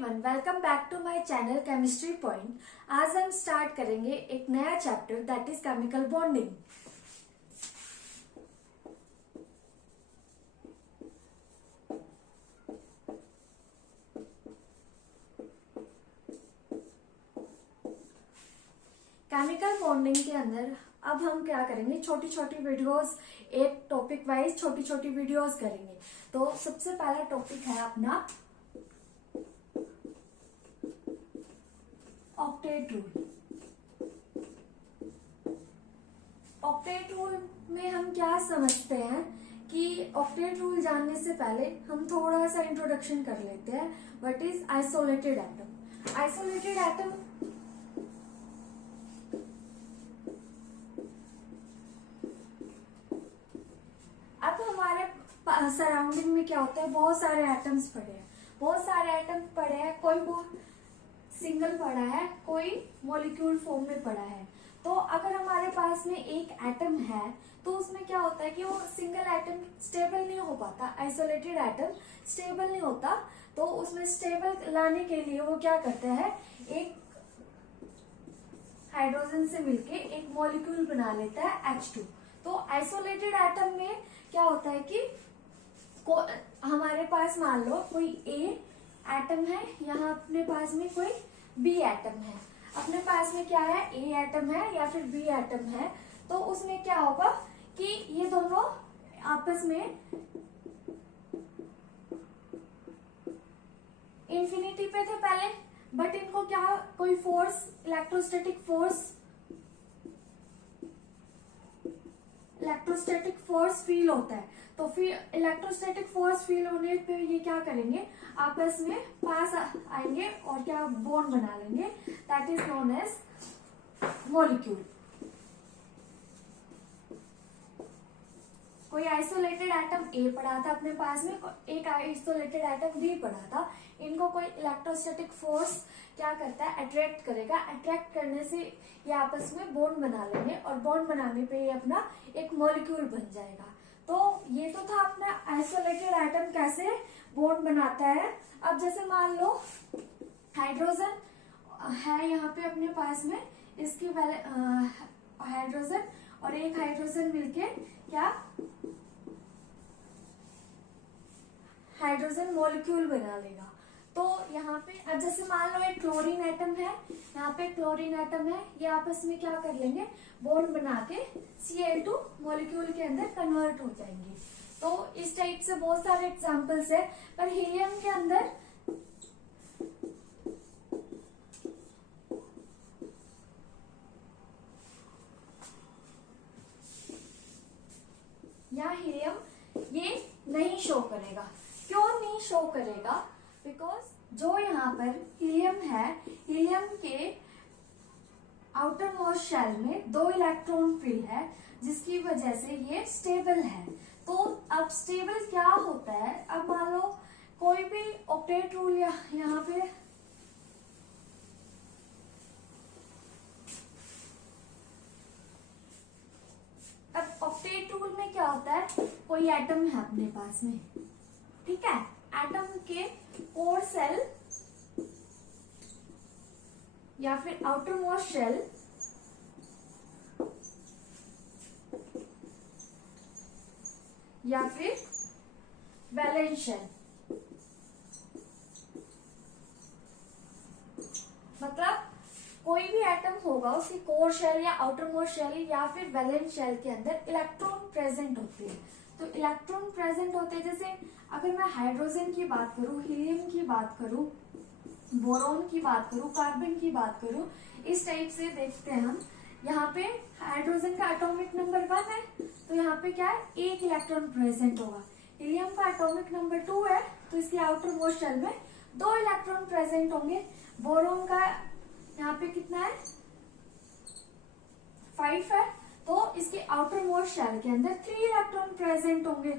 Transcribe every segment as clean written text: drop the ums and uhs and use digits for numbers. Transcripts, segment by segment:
Everyone, welcome back to my channel chemistry point. आज हम start करेंगे एक नया chapter that is chemical bonding. Chemical bonding के अंदर अब हम क्या करेंगे, छोटी छोटी वीडियोस, एक टॉपिक वाइज छोटी छोटी वीडियोस करेंगे। तो सबसे पहला टॉपिक है अपना ऑक्टेट रूल। ऑक्टेट रूल में हम क्या समझते हैं कि ऑक्टेट रूल जानने से पहले हम थोड़ा सा इंट्रोडक्शन कर लेते हैं। What is isolated atom. Isolated atom अब हमारे सराउंडिंग में क्या होता है, बहुत सारे एटम्स पड़े हैं, बहुत सारे एटम पड़े हैं, कोई वो सिंगल पड़ा है, कोई मॉलिक्यूल फॉर्म में पड़ा है। तो अगर हमारे पास में एक एटम है तो उसमें क्या होता है कि वो सिंगल एटम स्टेबल नहीं हो पाता, आइसोलेटेड एटम स्टेबल नहीं होता। तो उसमें स्टेबल लाने के लिए वो क्या करता है, एक हाइड्रोजन से मिलके एक मॉलिक्यूल बना लेता है H2। तो आइसोलेटेड एटम में क्या होता है कि हमारे पास मान लो कोई ए एटम है, यहाँ अपने पास में कोई बी एटम है, अपने पास में क्या है, ए एटम है या फिर बी एटम है। तो उसमें क्या होगा कि ये दोनों आपस में इंफिनिटी पे थे पहले, बट इनको क्या कोई फोर्स, इलेक्ट्रोस्टैटिक फोर्स फील होता है। तो फिर इलेक्ट्रोस्टैटिक फोर्स फील होने पे ये क्या करेंगे, आपस में पास आएंगे और क्या बॉन्ड बना लेंगे, that is known as molecule. कोई आइसोलेटेड एटम ए पड़ा था अपने पास में, एक आइसोलेटेड एटम बी पड़ा था, इनको कोई इलेक्ट्रोस्टैटिक फोर्स क्या करता है, अट्रैक्ट करेगा। अट्रैक्ट करने से ये आपस में बॉन्ड बना लेंगे और बॉन्ड बनाने पे ये अपना एक मॉलिक्यूल बन जाएगा। तो ये तो था अपना आइसोलेटेड एटम कैसे बॉन्ड बनाता है। अब जैसे मान लो हाइड्रोजन है यहाँ पे अपने पास में, इसकी हाइड्रोजन और एक हाइड्रोजन मिलके क्या हाइड्रोजन मॉलिक्यूल बना लेगा। तो यहाँ पे अब जैसे मान लो एक क्लोरीन एटम है, यहाँ पे क्लोरीन एटम है, ये आपस में क्या कर लेंगे, बॉन्ड बना के Cl2 मॉलिक्यूल के अंदर कन्वर्ट हो जाएंगे। तो इस टाइप से बहुत सारे एग्जांपल्स है। पर हीलियम के अंदर यहाँ हीलियम ये नहीं शो करेगा। क्यों नहीं शो करेगा, बिकॉज जो यहाँ पर हीलियम है, हीलियम के आउटर मोस्ट शेल में 2 इलेक्ट्रॉन फ्री है, जिसकी वजह से ये स्टेबल है। तो अब स्टेबल क्या होता है, अब मान लो कोई भी ऑक्टेट रूल यहाँ पे अब ऑक्टेट रूल में क्या होता है, कोई एटम है अपने पास में, ठीक है, एटम के कोर सेल या फिर आउटर मोस्ट शेल या फिर वैलेंस शेल, मतलब कोई भी एटम होगा उसकी कोर शेल या आउटर मोस्ट शेल या फिर वैलेंस शेल के अंदर इलेक्ट्रॉन प्रेजेंट होते हैं। तो इलेक्ट्रॉन प्रेजेंट होते हैं, जैसे अगर मैं हाइड्रोजन की बात करूं, हीलियम की बात करूं, बोरॉन की बात करूं, कार्बन की बात करूं, इस टाइप से देखते हैं हम। यहाँ पे हाइड्रोजन का एटॉमिक नंबर 1 है, तो यहाँ पे क्या है, एक इलेक्ट्रॉन प्रेजेंट होगा। हीलियम का एटॉमिक नंबर 2 है, तो इसके आउटर मोस्ट शेल में 2 इलेक्ट्रॉन प्रेजेंट होंगे। बोरॉन का यहाँ पे कितना है, 5 है, तो इसके आउटर मोस्ट शेल के अंदर 3 इलेक्ट्रॉन प्रेजेंट होंगे,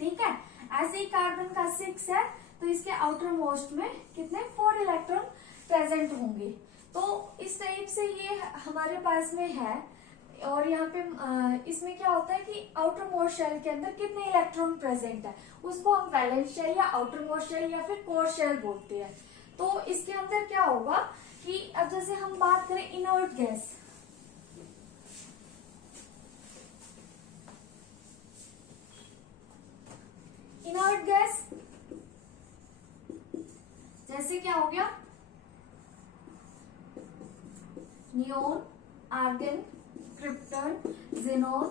ठीक है। ऐसे ही कार्बन का 6 है, तो इसके आउटर मोस्ट में कितने 4 इलेक्ट्रॉन प्रेजेंट होंगे। तो इस टाइप से ये हमारे पास में है और यहाँ पे इसमें क्या होता है कि आउटर मोस्ट शेल के अंदर कितने इलेक्ट्रॉन प्रेजेंट है, उसको हम वैलेंस शेल या आउटर मोस्ट शेल या फिर कोर शेल बोलते हैं। तो इसके अंदर क्या होगा कि अब जैसे हम बात करें इनर्ट गैस, इनर्ट गैस जैसे क्या हो गया, नियोन, आर्गन, क्रिप्टन, जेनॉन,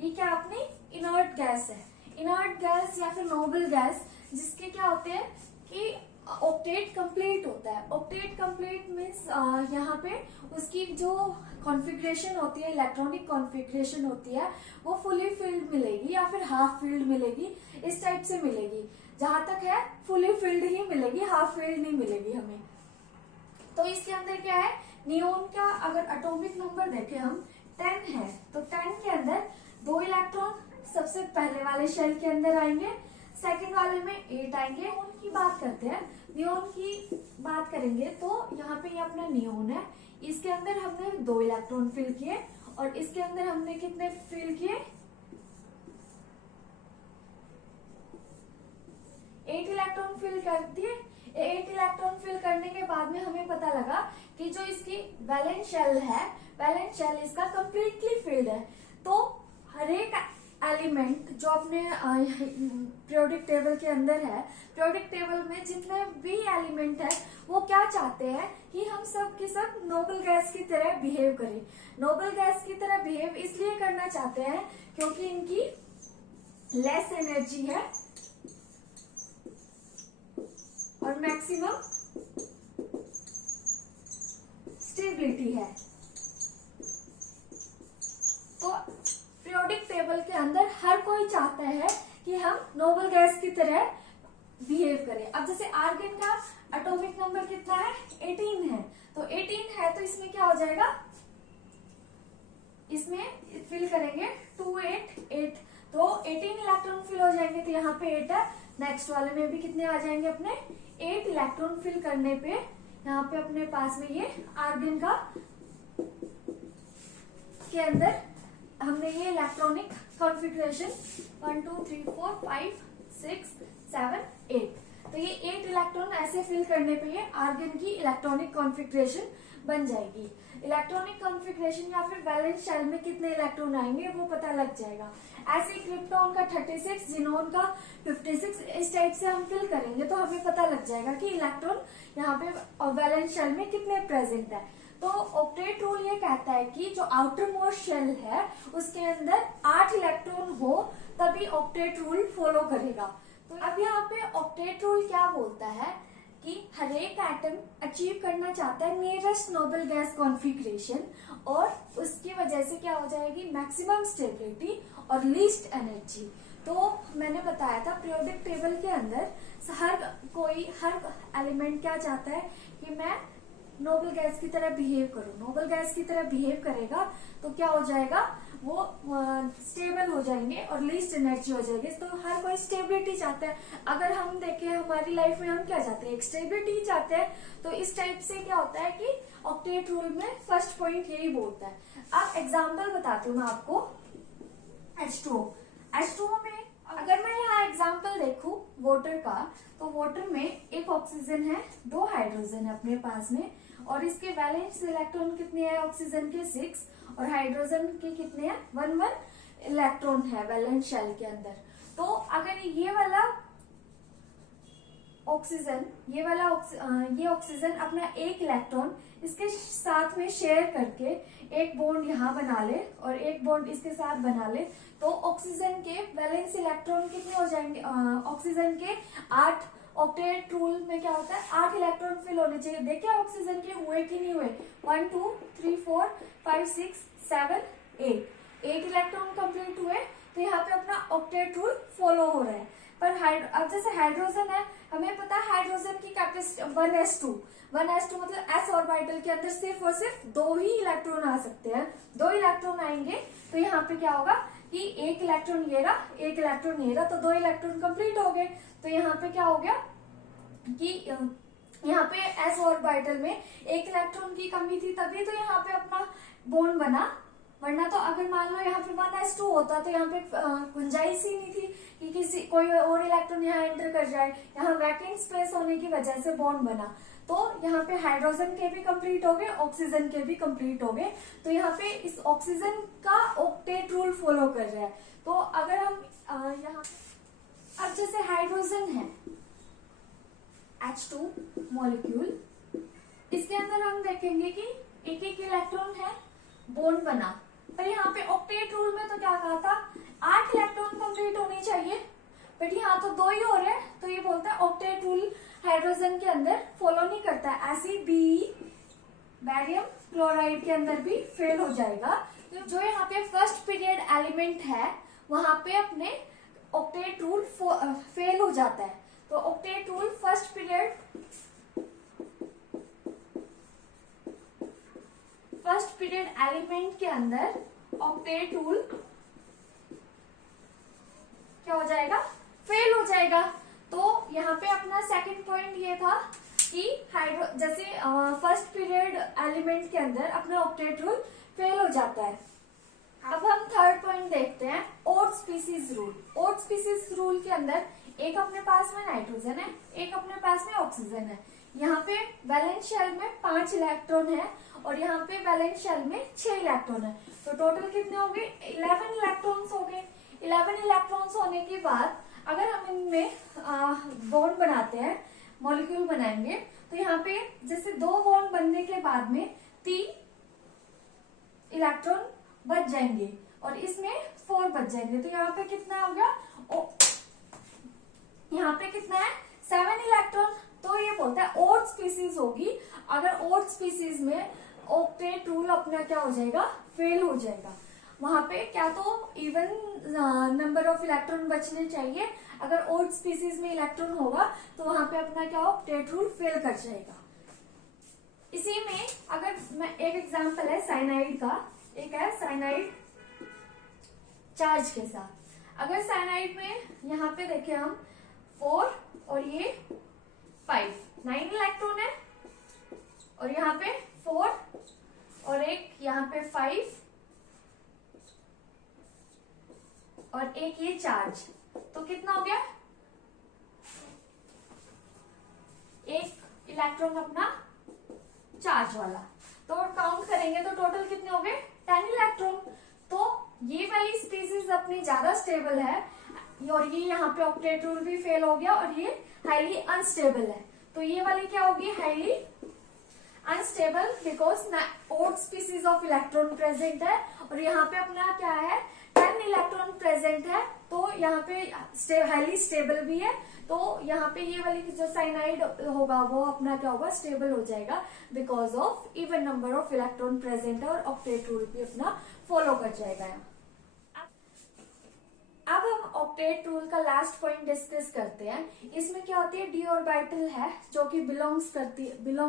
ये क्या अपनी इनर्ट गैस है। इनर्ट गैस या फिर नोबल गैस जिसके क्या होते हैं कि ऑक्टेट कंप्लीट होता है। ऑक्टेट कंप्लीट मीन्स यहाँ पे उसकी जो कॉन्फ़िगरेशन होती है, इलेक्ट्रॉनिक कॉन्फ़िगरेशन होती है, वो फुली फिल्ड मिलेगी या फिर हाफ फिल्ड मिलेगी, इस टाइप से मिलेगी। जहां तक है फुली फिल्ड ही मिलेगी, हाफ फिल्ड नहीं मिलेगी हमें। तो इसके अंदर क्या है, नियोन का अगर एटॉमिक नंबर देखें हम 10 है, तो 10 के अंदर 2 इलेक्ट्रॉन सबसे पहले वाले शेल के अंदर आएंगे, सेकंड वाले में 8 आएंगे। उनकी बात करते हैं, नियोन की बात करेंगे तो यहाँ पे ये अपना नियोन है, इसके अंदर हमने 2 इलेक्ट्रॉन फिल किए और इसके अंदर हमने कितने फिल किए, 8 इलेक्ट्रॉन फिल कर दिए। 8 इलेक्ट्रॉन फिल करने के बाद में हमें पता लगा कि जो इसकी वैलेंस शेल है, वैलेंस शेल इसका कंप्लीटली फिल्ड है। तो हर एक एलिमेंट जो अपने पीरियोडिक टेबल के अंदर है, पीरियोडिक टेबल में जितने भी एलिमेंट है वो क्या चाहते हैं कि हम सब के सब नोबल गैस की तरह बिहेव करें। नोबल गैस की तरह बिहेव इसलिए करना चाहते हैं क्योंकि इनकी लेस एनर्जी है और मैक्सिमम स्टेबिलिटी है। तो पीरियोडिक टेबल के अंदर हर कोई चाहता है कि हम नोबल गैस की तरह बिहेव करें। अब जैसे आर्गन का एटॉमिक नंबर कितना है, 18 है, तो 18 है तो इसमें क्या हो जाएगा, इसमें फिल करेंगे 2 8 8, तो 18 इलेक्ट्रॉन फिल हो जाएंगे, तो यहाँ पे 8 है। नेक्स्ट वाले में भी कितने आ जाएंगे अपने 8 इलेक्ट्रॉन फिल करने पे, यहाँ पे अपने पास में ये आर्गन का के अंदर हमने ये इलेक्ट्रॉनिक कॉन्फ़िगरेशन 1 2 3 4 5 6 7 8, तो ये 8 इलेक्ट्रॉन ऐसे फिल करने पे ये आर्गन की इलेक्ट्रॉनिक कॉन्फ़िगरेशन बन जाएगी। इलेक्ट्रॉनिक कॉन्फ़िगरेशन या फिर वैलेंस शेल में कितने इलेक्ट्रॉन आएंगे वो पता लग जाएगा। ऐसे क्रिप्टॉन का 36, जिनोन का 56, इस टाइप से हम फिल करेंगे तो हमें पता लग जाएगा कि इलेक्ट्रॉन यहाँ पे वैलेंस शेल में कितने प्रेजेंट है। तो ऑक्टेट रूल ये कहता है कि जो आउटर मोस्ट शेल है उसके अंदर 8 इलेक्ट्रॉन हो तभी ऑक्टेट रूल फॉलो करेगा। तो अब यहाँ पे ऑक्टेट रूल क्या बोलता है कि हर एक एटम अचीव करना चाहता है नियरेस्ट नोबल गैस कॉन्फ़िगरेशन, और उसकी वजह से क्या हो जाएगी, मैक्सिमम स्टेबिलिटी और लीस्ट एनर्जी। तो मैंने बताया था पीरियोडिक टेबल के अंदर हर एलिमेंट क्या चाहता है कि मैं नोबल गैस की तरह बिहेव करूं। नोबल गैस की तरह बिहेव करेगा तो क्या हो जाएगा, वो स्टेबल हो जाएंगे और लीस्ट एनर्जी हो जाएगी। तो हर कोई स्टेबिलिटी चाहता है। अगर हम देखें हमारी लाइफ में हम क्या चाहते हैं, एक स्टेबिलिटी चाहते हैं। तो इस टाइप से क्या होता है कि ऑक्टेट रूल में फर्स्ट पॉइंट यही बोलता है। अब एग्जाम्पल बताती हूँ मैं आपको, H2O। H2O में अगर मैं यहाँ एग्जाम्पल देखूं वाटर का, तो वाटर में एक ऑक्सीजन है, 2 हाइड्रोजन है अपने पास में, और इसके वैलेंस इलेक्ट्रॉन कितने हैं ऑक्सीजन के 6 और हाइड्रोजन के कितने हैं 1 इलेक्ट्रॉन है वैलेंस शेल के अंदर। तो अगर ये वाला ऑक्सीजन ये ऑक्सीजन अपना 1 इलेक्ट्रॉन इसके साथ में शेयर करके एक बॉन्ड यहाँ बना ले और एक बॉन्ड इसके साथ बना ले, तो ऑक्सीजन के वैलेंस इलेक्ट्रॉन कितने हो जाएंगे, ऑक्सीजन के 8। ऑक्टेट रूल में क्या होता है, 8 इलेक्ट्रॉन फिल होने चाहिए। देखिए ऑक्सीजन के हुए कि नहीं हुए, 1 2 3 4 5 6 7 8 इलेक्ट्रॉन कंप्लीट हुए। तो यहाँ पे अपना ऑक्टेट रूल फॉलो हो रहा है। पर अब जैसे हाइड्रोजन है, हमें पता है हाइड्रोजन की कैपेसिटी 1s2 मतलब s ऑर्बिटल के अंदर सिर्फ और सिर्फ 2 ही इलेक्ट्रॉन आ सकते हैं। 2 इलेक्ट्रॉन आएंगे तो यहाँ पे क्या होगा कि 1 इलेक्ट्रॉन ये रहा, 1 इलेक्ट्रॉन ये रहा, तो 2 इलेक्ट्रॉन कंप्लीट हो गए। तो यहाँ पे क्या हो गया कि यहाँ पे s ऑर्बिटल में 1 इलेक्ट्रॉन की कमी थी, तभी तो यहाँ पे अपना बॉन्ड बना वरना तो अगर मान लो यहाँ पे 1s2 होता तो यहाँ पे गुंजाइश ही नहीं थी कि किसी कोई और इलेक्ट्रॉन यहाँ एंटर कर जाए। यहाँ वैकेंट स्पेस होने की वजह से बॉन्ड बना, तो यहाँ पे हाइड्रोजन के भी कंप्लीट हो गए, ऑक्सीजन के भी कंप्लीट हो गए। तो यहाँ पे इस ऑक्सीजन का ऑक्टेट रूल फॉलो कर रहा है। तो अगर हम यहाँ अब जैसे हाइड्रोजन है H2 मॉलिक्यूल, इसके अंदर हम देखेंगे कि एक एक इलेक्ट्रॉन है, बॉन्ड बना, पर यहाँ पे ऑक्टेट रूल में तो क्या कहा था 8 इलेक्ट्रॉन कंप्लीट होनी चाहिए, बट यहाँ तो 2 ही हो रहे हैं। तो ये बोलता है ऑक्टेट रूल हाइड्रोजन के अंदर फॉलो नहीं करता है। ऐसे बेरियम क्लोराइड के अंदर भी फेल हो जाएगा। तो जो यहाँ पे फर्स्ट पीरियड एलिमेंट है वहां पे अपने ऑक्टेट रूल फेल हो जाता है। तो octet rule first period element के अंदर ऑक्टेट रूल क्या हो जाएगा, फेल हो जाएगा। तो यहाँ पे अपना सेकंड पॉइंट ये था कि जैसे फर्स्ट पीरियड एलिमेंट के अंदर अपना ऑक्टेट रूल फेल हो जाता है। अब हम थर्ड पॉइंट देखते हैं, odd species rule. Odd species rule के अंदर एक अपने पास में नाइट्रोजन है, एक अपने पास में ऑक्सीजन है। यहाँ पे वैलेंस शेल में 5 इलेक्ट्रॉन है और यहाँ पे वैलेंस शेल में 6 इलेक्ट्रॉन है। तो टोटल कितने हो गए, 11 इलेक्ट्रॉन्स हो गए। 11 इलेक्ट्रॉन्स होने के बाद अगर हम इनमें बॉन्ड बनाते हैं, मॉलिक्यूल बनाएंगे, तो यहाँ पे जैसे 2 बॉन्ड बनने के बाद में 3 इलेक्ट्रॉन बच जाएंगे और इसमें 4 बच जाएंगे। तो यहाँ पे कितना हो गया, यहाँ पे कितना है 7 इलेक्ट्रॉन। तो ये बोलता है ओड स्पीसीज होगी, अगर ओड स्पीसीज में ऑक्टेट रूल अपना क्या हो जाएगा, फेल हो जाएगा। वहां पे क्या तो इवन नंबर ऑफ इलेक्ट्रॉन बचने चाहिए, अगर ओड स्पीसीज में इलेक्ट्रॉन होगा तो वहां पे अपना क्या ऑक्टेट रूल फेल कर जाएगा। इसी में अगर मैं एक एग्जांपल है साइनाइड का, एक है साइनाइड चार्ज के साथ। अगर साइनाइड में यहाँ पे देखें हम 4 और ये 5, 9 इलेक्ट्रॉन है और यहाँ पे 4 और एक यहाँ पे 5 और एक ये चार्ज, तो कितना हो गया, एक इलेक्ट्रॉन अपना चार्ज वाला। तो काउंट करेंगे तो टोटल कितने हो गए 10 इलेक्ट्रॉन। तो ये वाली स्पीसीज अपनी ज्यादा स्टेबल है और ये यहाँ पे ऑक्टेट रूल भी फेल हो गया और ये हाईली अनस्टेबल है। तो ये वाली क्या होगी, highly unstable, because odd species of electron present है और यहाँ पे अपना क्या है 10 इलेक्ट्रॉन प्रेजेंट है। तो यहाँ पे हाईली स्टेबल भी है। तो यहाँ पे ये वाली जो साइनाइड होगा वो अपना क्या होगा, स्टेबल हो जाएगा, because of even number of electron present है और ऑक्टेट रूल भी अपना फॉलो कर जाएगा। अब हम ऑक्टेट रूल का लास्ट पॉइंट डिस्कस करते हैं। इसमें क्या होती है, डी ऑर्बिटल है जो कि बिलोंग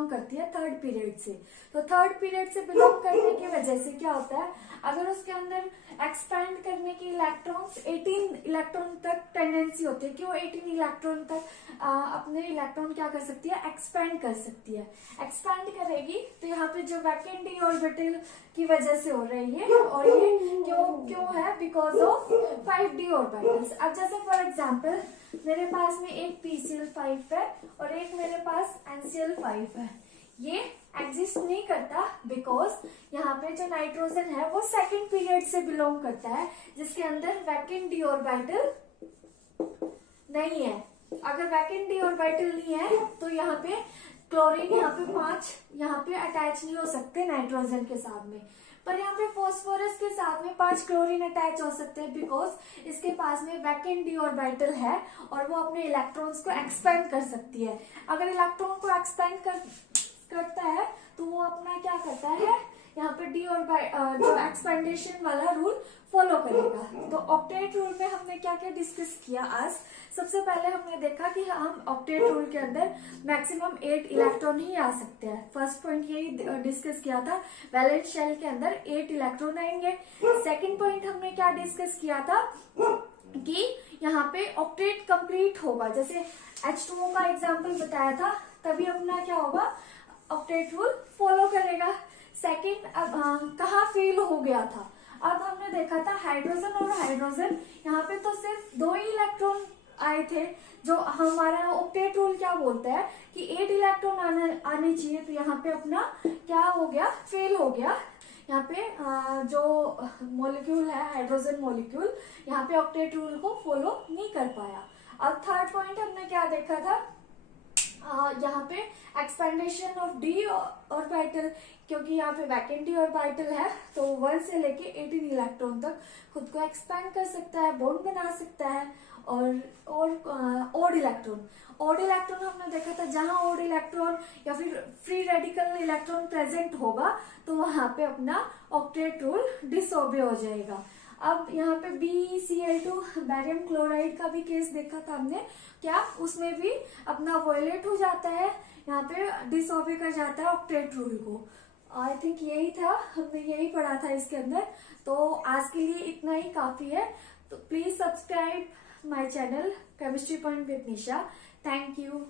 करती है थर्ड पीरियड से। तो थर्ड पीरियड से बिलोंग करने की वजह से क्या होता है, अगर उसके अंदर एक्सपैंड करने की इलेक्ट्रॉन्स 18 इलेक्ट्रॉन तक टेंडेंसी होती है कि वो 18 इलेक्ट्रॉन तक अपने इलेक्ट्रॉन क्या कर सकती है, एक्सपैंड कर सकती है। एक्सपैंड करेगी तो यहाँ पे जो वैकेंट डी ऑर्बिटल की वजह से हो रही है और ये क्यों है, बिकॉज ऑफ 5 डी ऑर्बिटल्स। अब जैसे फॉर एग्जांपल मेरे पास में एक PCl5 है और एक मेरे पास NCl5 है, ये एग्जिस्ट नहीं करता बिकॉज यहाँ पे जो नाइट्रोजन है वो सेकंड पीरियड से बिलोंग करता है जिसके अंदर वैकेंट डी ऑर्बिटल नहीं है। अगर वैकेंट डी ऑर्बिटल नहीं है तो यहाँ पे क्लोरीन यहाँ पे 5 यहाँ पे अटैच नहीं हो सकते नाइट्रोजन के साथ में, पर यहाँ पे फास्फोरस के साथ में 5 क्लोरीन अटैच हो सकते हैं बिकॉज इसके पास में वैकेंट डी ऑर्बिटल है और वो अपने इलेक्ट्रॉन्स को एक्सपेंड कर सकती है। अगर इलेक्ट्रॉन को एक्सपेंड करता है तो वो अपना क्या करता है, यहाँ पे डी जो एक्सपेंडेशन वाला रूल फॉलो करेगा। तो ऑक्टेट रूल में हमने क्या क्या डिस्कस किया आज। सबसे पहले हमने देखा कि हम ऑक्टेट रूल के अंदर मैक्सिमम 8 इलेक्ट्रॉन ही आ सकते हैं। फर्स्ट पॉइंट यही डिस्कस किया था, वैलेंस शेल के अंदर 8 इलेक्ट्रॉन आएंगे। सेकंड पॉइंट हमने क्या डिस्कस किया था कि यहाँ पे ऑक्टेट कंप्लीट होगा, जैसे H2O का एग्जाम्पल बताया था, तभी अपना क्या होगा, ऑक्टेट रूल फॉलो करेगा। सेकंड, कहाँ फेल हो गया था, अब हमने देखा था हाइड्रोजन और हाइड्रोजन, यहाँ पे तो सिर्फ 2 ही इलेक्ट्रॉन आए थे। जो हमारा ऑक्टेट रूल क्या बोलता है कि 8 इलेक्ट्रॉन आने चाहिए, तो यहाँ पे अपना क्या हो गया, फेल हो गया। यहाँ पे जो मॉलिक्यूल है हाइड्रोजन मॉलिक्यूल, यहाँ पे ऑक्टेट रूल को फॉलो नहीं कर पाया। अब थर्ड पॉइंट हमने क्या देखा था, यहाँ पे एक्सपेंडेशन ऑफ डी ऑर्बिटल, क्योंकि यहाँ पे वैकेंट डी ऑर्बिटल है तो 1 से लेके 18 इलेक्ट्रॉन तक खुद को एक्सपेंड कर सकता है, बॉन्ड बना सकता है। और ऑड इलेक्ट्रॉन हमने देखा था, जहां ऑड इलेक्ट्रॉन या फिर फ्री रेडिकल इलेक्ट्रॉन प्रेजेंट होगा तो वहां पे अपना ऑक्टेट रूल डिसओबे हो जाएगा। अब यहाँ पे BeCl2 बैरियम क्लोराइड का भी केस देखा था हमने, क्या उसमें भी अपना वायलेट हो जाता है, यहाँ पे डिसओबे कर जाता है ऑक्टेट रूल को। आई थिंक यही था, हमने यही पढ़ा था इसके अंदर। तो आज के लिए इतना ही काफी है। तो please subscribe my channel chemistry point with Nisha. Thank you.